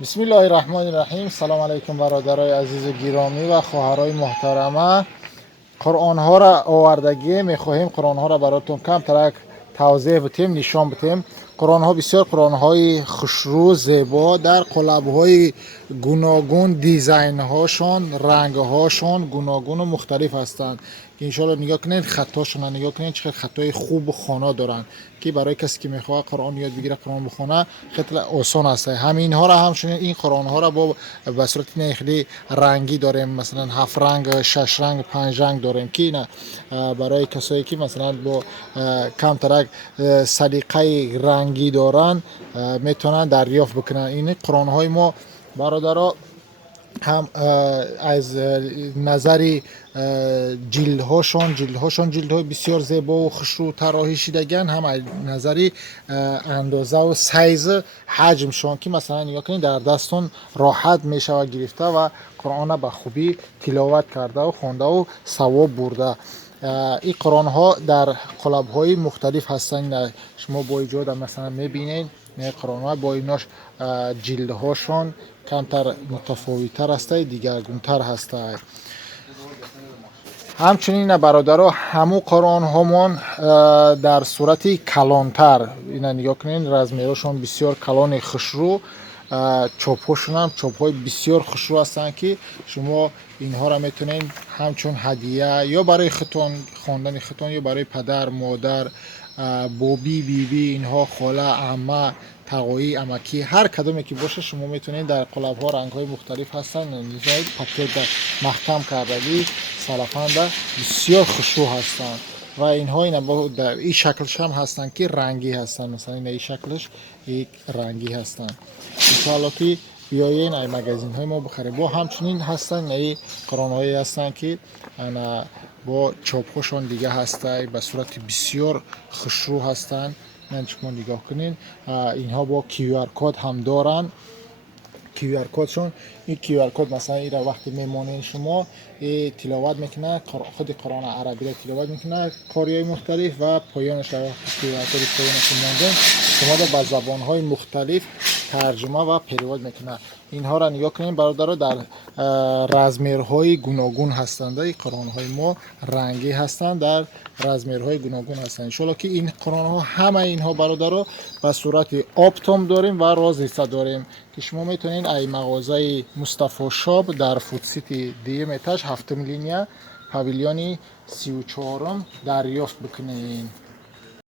بسم الله الرحمن الرحیم. سلام علیکم برادرای عزیز گرامی و خواهرای محترمه. قرآن ها را آوردگی میخواهیم قرآن ها را براتون کم ترک توضیح بتیم، نشان بتیم. قرآن ها بسیار قرآن های خوشرو، زیبا، در قالب های گوناگون، دیزاین هاشون، رنگ هاشون گوناگون و مختلف هستند که انشاءالله نگاه کنید خطاشون را نگاه کنید چقدر خطای خوب و خوانا دارن که برای کسی که میخواد قرآن یاد بگیره قرآن بخونه خیلی آسان است. همین ها را همچنین این قرآن ها را با به صورت خیلی رنگی داریم، مثلا 7 رنگ، 6 رنگ، 5 رنگ داریم که نه برای کسایی که مثلا با کم ترک سلیقه رنگی دارن میتونن دریافت بکنن. این قرآن های ما برادرها هم از نظر جلدهاشون جلدهای بسیار زیبا و خوشرو طراحی شدگان، هم از نظر اندازه و سایز حجمشون که مثلا نگاه کنید در دستون راحت میشه گرفته و قرآن به خوبی تلاوت کرده و خوانده و ثواب برده. این قرآن ها در قالب های مختلف هستند. شما با ایجاد مثلا میبینید قرآن ها با ایناش جلد هاشون کمتر متفاوت‌تر است، دیگرگونتر هست. همچنین برادرها همو قرآن هامان در صورت کلانتر اینا نگاه کنین، رزمیرشون بسیار کلان خوشرو، چوب‌هاشون هم چوب‌های بسیار خوشرو هستند که شما اینها را میتونین همچون هدیه یا برای خطون خواندن خطون یا برای پدر مادر، بوبی بیبی، اینها خاله، عمه، تقایی، امکی، هر کدومی که باشه شما میتونید در قالب ها رنگ های مختلف هستن نمی‌ذارید پاکت محکم کردگی سلفند بسیار خوشرو هستند و اینها اینا در این شکلش هم هستن که رنگی هستن، مثلا این شکلش یک رنگی هستن. انشاءالله که بیاین ای مگزین های ما بخرید. با همچنین هستن ای قرآن هایی هستن که انا با چاپ هاشون دیگه هسته به صورت بسیار خوشرو هستن. من شما نگاه کنین اینها با کیو آر کد هم دارن. کیو آر کدشون این کیو آر کد مثلا این وقتی میمونین شما تلاوت میکنه خود قرآن عربی را تلاوت میکنه قاریای مختلف و پایانش را وقتی کیو آر کد پایانش موندن شما را به زبان های مختلف ترجمه و پیرواد میکنه. اینها را نگاه کنید برادرها در رزمیرهای گوناگون هستند. این قرآن های ما رنگی هستند، در رزمیرهای گوناگون هستند. ان شاء الله که این قرآن ها همه اینها برادرها به صورت آپتوم داریم و رازیسته داریم که شما میتونین ای مغازه مصطفی شاب در فود سیتی دی ام اتاج 7 لینیا پاویلیون 34 دریافت بکنین.